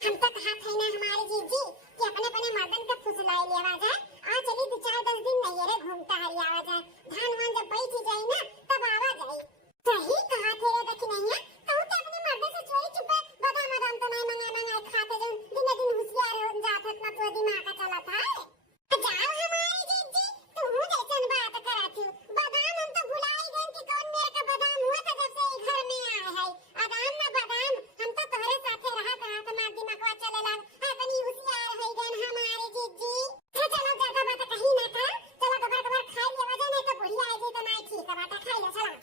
हम तो कहा थे ना हमारे जीजी कि अपने अपने मर्दन का फुसलाई लेवा जाए और चली 2-4-10 दिन नैहरे घूमता हरी आवा जाए, धान वान जब बैठ जाए ना तब आवा जाए। सही कहा थे रे देखी नहीं है कहूं तो अपने मर्दन से चोरी चुपे बादाम बादाम तो नहीं मंगा खाते जो दिन दिन होशियार हो जात है तो दिमाग का चला था। जाओ हमारी जीजी तू जैसन बात कराती बादाम हम तो भुला ही गए कि कौन मेरे का बादाम हुआ था जब से घर में आए है। बादाम ना बादाम हम तो तोहरे साथे रहा हमार दिमागवा चले लग अपनी होशियार हो गए हमारे जीजी। चलो ज्यादा बात कहीं ना कर, चलो कबर खा लिया जाए नहीं तो बुढ़िया आ जाए तो नहीं ठीक है बात खा लो चलो।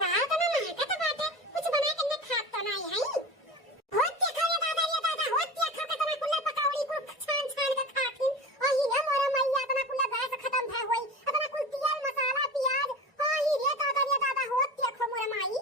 कहा तो ना महका तो बात है कुछ बना के मैं खा तो नहीं है। होत क्या खा रे दादा होत क्या खा के तुम्हें कुल्ला पकौड़ी को छान छान के खाती और ही रे मोरा मैया अपना कुल्ला गैस खत्म भय होई अपना कुल तेल मसाला प्याज और ही रे दादा होत क्या खो मोरा माई।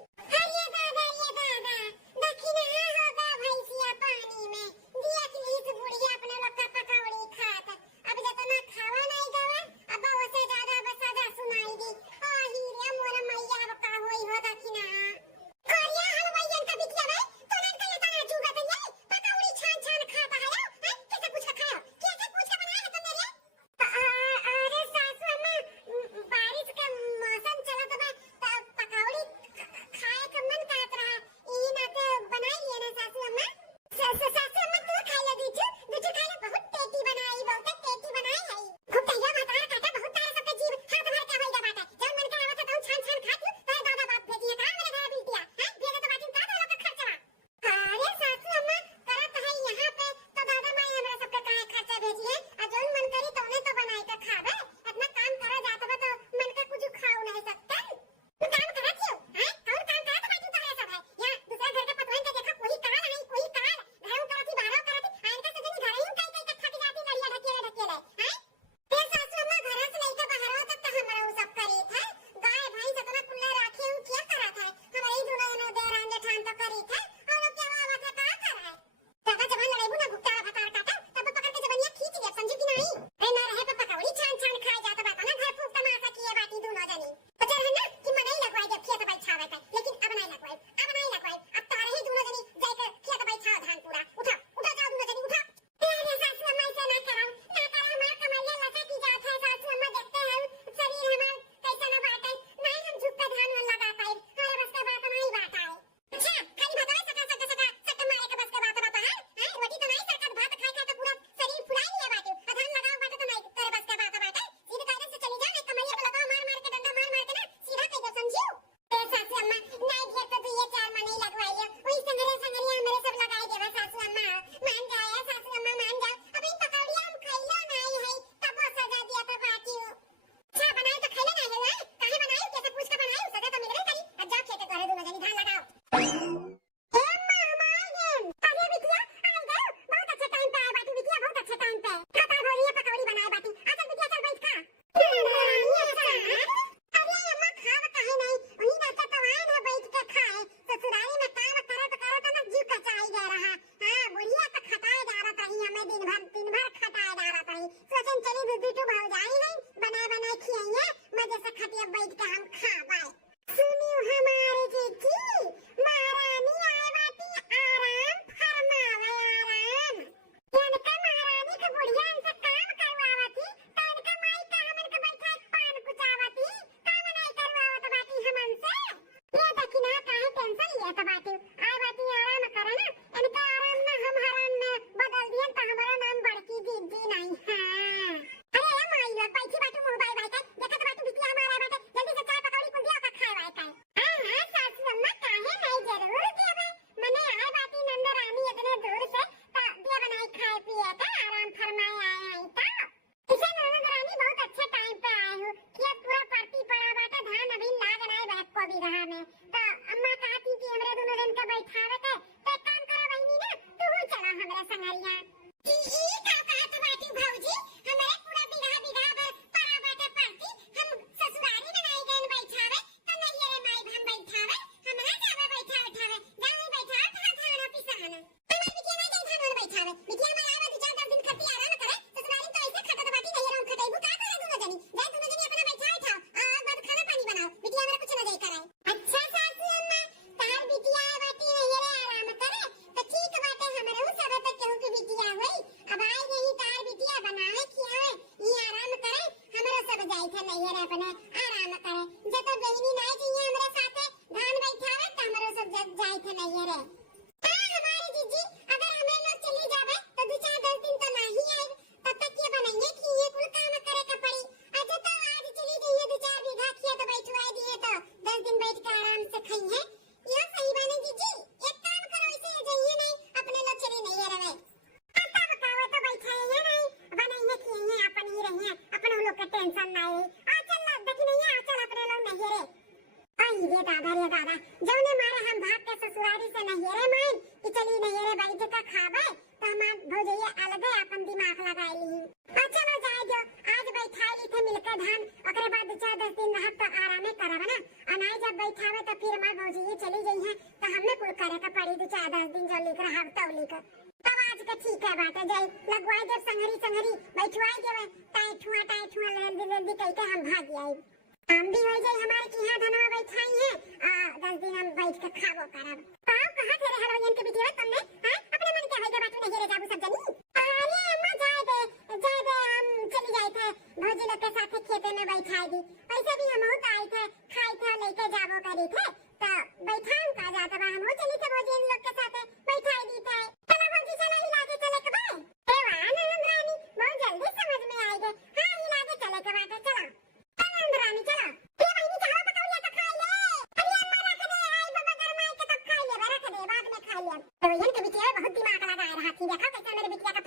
ये दादा दक्षिण होगा भैंसिया पानी में दिया कि इस बुढ़िया अपने लोग का पकौड़ी खात अब जितना खावा नहीं गवा अब उससे ज्यादा बसा सुनाई दी और ही रे मोरा मैया अब का होई हो दक्षिण करिया हलवाईयन का बिटिया भाई तो नन का तना चुगा तो ये पकौड़ी छान छान खाता है लो कैसे पूछ के खाओ कैसे पूछ के बनाया तुमने रे। अरे सासू अम्मा बारिश का मौसम चला तो मैं पकौड़ी खाए का मन करत रहा ई ना तो बनाई लिए ना सासू अम्मा। सासू अम्मा तू खा ले दीजू खा ले बहुत टेटी बनाई बहुत टेटी बनाई है खूब तैयार बताया काटा बहुत तारे सबके जीव हाथ भर के होई बात है जब मन करावा था छान छान खाती तो दादा बाप भेजिए का मेरे घर बिटिया हां भेजे तो बाकी का लोग का खर्चा। अरे सासू अम्मा करत है यहां पे तो दादा माई हमरा सबके काहे खर्चा भेजिए आ जोन मन करी तौने तो बनाई के खावे अपना काम करा जात बा तो मन का कुछ खाओ नहीं सकता तू काम करा क्यों हां कौन काम करा तो बाकी तो है सब है यहां दूसरा घर के पतवन के देखा कोई काल नहीं कोई काल घरों करती बाहरों करती आन का सजनी घर ही कई कई इकट्ठा की जाती लड़िया ढकेले हां फिर सासू अम्मा घर से नहीं तो बाहरों तक तो हमरा वो सब करी था गाय भैंस अपना कुल्ला रखे हूं क्या करा था हमारे ही दोनों दे रांझे ठान तो करी था और लोग क्या हुआ था का कर है तब जब लड़ेबू ना भुट्टा भतार काटा तब पकड़ के जबनिया खींच लिया समझी कि नहीं रे ना रहे पे पकौड़ी छान छान खाए जाता बात ना घर फूक तमाशा किए बाकी दोनों जनी बचर है ना कि मन नहीं लगवाई जब खेत भाई छावे पे लेकिन अब नहीं लगवाई अब तारे ही दोनों जनी जाकर खेत भाई छाव धान पूरा उठा जाओ दोनों जनी उठा। अरे सासू अम्मा ऐसे ना करो हमार कमैया लसा की जात है सासू अम्मा देखते हैं शरीर हमार कैसा ना बात है नहीं हम झुक के धान में लगा पाए हमारे बस का बात नहीं बात है। अच्छा खाली बताओ नहीं रे। हाँ हमारी जीजी अगर हमें लोग चली जावे तो 2-4-10 दिन तो नहीं आए, तब तक ये बनाइए कि ये कुल काम करे का पड़ी। अच्छा तो आज चली गई है 2-4 बीघा खेत बैठवा दिए तो 10 दिन बैठ के आराम से खाई है। ये सही बने जीजी, एक काम करो ऐसे जाइए नहीं, अपने लोग चली नहीं रहे। आता बकावे तो बैठा है नहीं, बनाइए खिए अपन ही रहिए, अपन लोग का टेंशन नहीं। आ चल ना देखी नहीं आ चल अपने लोग नहीं रे। आई रे दादा जौने मारे हम भाग के ससुरारी से नहीं रे मान कि चली नहीं रे बैठ के खावे तो हमार भौजैया अलग अपन दिमाग लगाई ली। अच्छा नो जाए जो आज बैठाई ली थे मिलके धान, ओकरे बाद 2-4-10 दिन रहत तो आरामे करब ना। अनाई जब बैठावे तो फिर हमार भौजैया चली गई है तो हमें कुल करे का पड़ी 2-4-10 दिन जो लिख रहा तो लिख। तब आज का ठीक है बात है जाई लगवाई जब संगरी बैठवाई देवे टाई ठुआ जल्दी कह के हम भाग आई। हम भी हो जाए हमारे की यहाँ धनवा बैठाई है 10 दिन हम बैठ के खाबो करब। पाव कहां थे रे हलवाईन के बिटिया तुमने? हां अपने मन के है बात नहीं रे जाबू सब जनी। अरे अम्मा जाए दे हम चली जाए थे भौजी लोग के साथ खेते में बैठाई दी। ऐसे भी हम होत आए थे खाई थे लेके जाबो करी थे तो बैठाम का जाता बा हम चली थे भौजी लोग के साथ बैठाई दी थे। चलो भौजी चलो हिला के चले के बा। ए वाह नंद रानी बहुत जल्दी समझ में आई गए। हां हिला के चले के बात चलो नंद रानी चलो। ये बहनी चाहो पकौड़िया तो खा ले। अरे अम्मा रख दे आई बाबा गरमाए के तब खा ले रख दे बाद में खा ले। तो ये के बिटिया बहुत दिमाग लगा रहा थी देखा कैसे मेरे बिटिया का